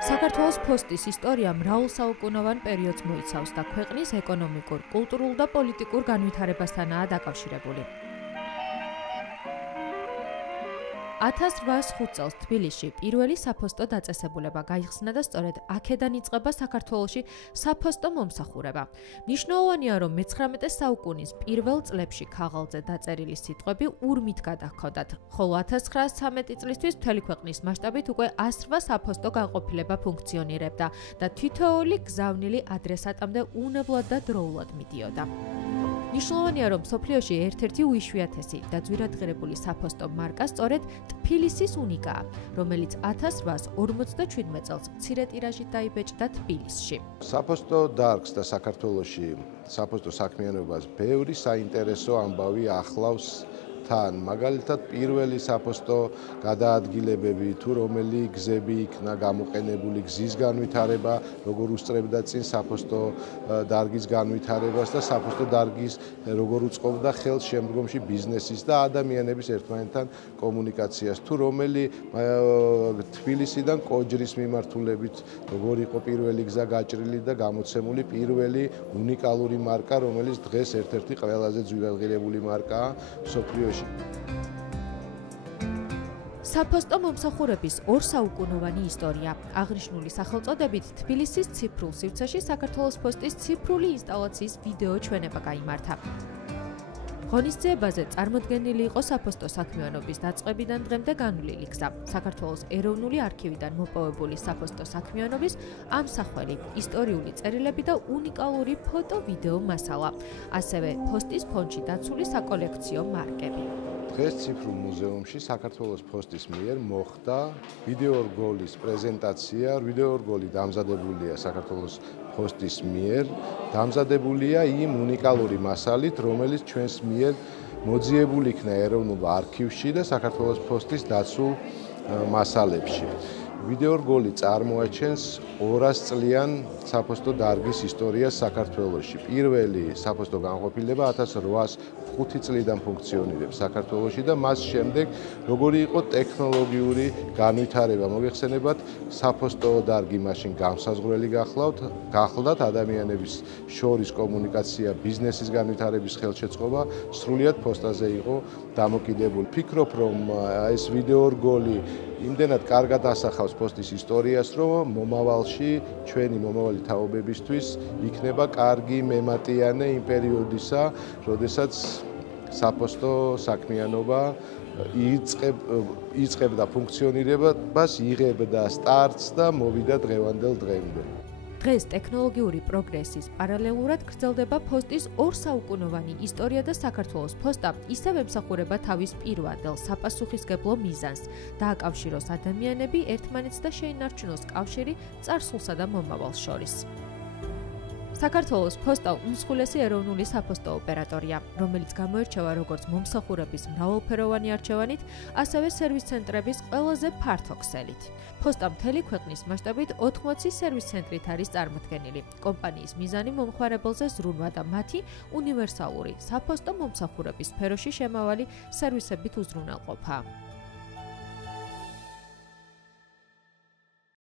საქართველოს ფოსტის ისტორია მრავალ საუკუნოვან პერიოდს მოიცავს და ქვეყნის ეკონომიკურ, კულტურულ და პოლიტიკურ განვითარებასთანაა დაკავშირებული. 1805 წელს თბილისში პირველი საფოსტო დაწესებულება გაიხსნა და სწორედ აქედან იწყება საქართველოში საფოსტო მომსახურება. მნიშვნელოვანია, რომ მე-19 საუკუნის პირველ წლებში ქაღალდზე დაწერილი სიტყვები ურმით გადაჰქონდათ, ხოლო 1913 წლისთვის მთელი ქვეყნის მასშტაბით უკვე 108 საფოსტო განყოფილება ფუნქციონირებდა და თითოეული გზავნილი ადრესატამდე უნებლად და დროულად მიდიოდა. მნიშვნელოვანია, რომ მსოფლიოში ერთ-ერთი უიშვიათესი და ძვირადღირებული საფოსტო მარკა სწორედ თბილისის უნიკაა, რომელიც 1857 წელს მცირე ტირაჟით დაიბეჭდა თბილისში. საფოსტო დარგს და საქართველოში საფოსტო საქმიანობას ბევრი საინტერესო ამბავი ახლავს თან, მაგალითად პირველი საფოსტო გადაადგილებები თუ რომელი გზები იქნა გამოყენებული, გზის განვითარება, როგორ უსწრებდა წინ საფოსტო დარგის განვითარებას და საფოსტო დარგის როგორ უწყობდა ხელს შემდგომში ბიზნესის და ადამიანების ერთმანეთთან კომუნიკაციას, თუ რომელი თბილისიდან კოჯრის მიმართულებით როგორ იყო პირველი გზა გაჭრილი და გამოცემული პირველი უნიკალური მარკა, რომელიც დღეს ერთ-ერთი ყველაზე ძვირადღირებული მარკაა მსოფლიოში. საფოსტო მომსახურების ორსაუკუნოვანი ისტორია. აღნიშნული სახელწოდებით თბილისის ციფრულ სივრცეში საქართველოს ფოსტის ციფრული ინსტალაციის ვიდეო ჩვენება გაიმართა. ღონისძიებაზე წარმოდგენილი იყო საფოსტო საქმიანობის დაწყებიდან დღემდე განვლილი გზა. საქართველოს ეროვნული არქივიდან მოპოვებული საფოსტო საქმიანობის ამსახველი, ისტორიული წერილები და უნიკალური ფოტო-ვიდეო მასალა, ასევე ფოსტის ფონდში დაცული საკოლექციო მარკები. დღეს ციფრულ მუზეუმში საქართველოს ფოსტის მიერ მოხდა ვიდეორგოლის პრეზენტაცია. ვიდეორგოლი დამზადებულია საქართველოს ფოსტის მიერ, დამზადებულია იმ უნიკალური მასალით, რომელიც ჩვენს მიერ მოძიებული იქნა ეროვნულ არქივში და საქართველოს ფოსტის დაცულ მასალებში. ვიდეორგოლი წარმოაჩენს 200 წლიან საფოსტო დარგის ისტორიას საქართველოში. პირველი საფოსტო განყოფილება 1805 წლიდან ფუნქციონირებს საქართველოში და მას შემდეგ როგორი იყო ტექნოლოგიური განვითარება. მოგეხსენებათ, საფოსტო დარგი მაშინ განსაზღვრელი გახლდათ ადამიანების შორის კომუნიკაცია, ბიზნესის განვითარების ხელშეწყობა სრულიად ფოსტაზე იყო დამოკიდებული. ვფიქრობ, რომ ეს ვიდეორგოლი იმდენად კარგად ასახავს ფოსტის ისტორიას, რომ მომავალში ჩვენი მომავალი თაობებისთვის იქნება კარგი მემატიანე იმ პერიოდისა, როდესაც საფოსტო საქმიანობა იწყებდა ფუნქციონირებას, იღებდა სტარტს და მოვიდა დღევანდელ დღემდე. დღეს ტექნოლოგიური პროგრესის პარალელურად გრძელდება ფოსტის ორსაუკუნოვანი ისტორია და საქართველოს ფოსტა ისევ ემსახურება თავის პირვანდელ საპასუხისმგებლო მიზანს, დააკავშიროს ადამიანები ერთმანეთს და შეინარჩუნოს კავშირი წარსულსა და მომავალს შორის. საქართველოს ფოსტა უმსხვილესი ეროვნული საფოსტო ოპერატორია, რომელიც გამოირჩევა როგორც მომსახურების მრავალფეროვანი არჩევანით, ასევე სერვის ცენტრების ყველაზე ფართო ქსელით. ფოსტა მთელი ქვეყნის მასშტაბით 80 სერვის ცენტრით არის წარმოდგენილი. კომპანიის მიზანი მომხმარებელზე ზრუნვა და მათი უნივერსალური საფოსტო მომსახურების სფეროში შემავალი სერვისებით უზრუნველყოფა.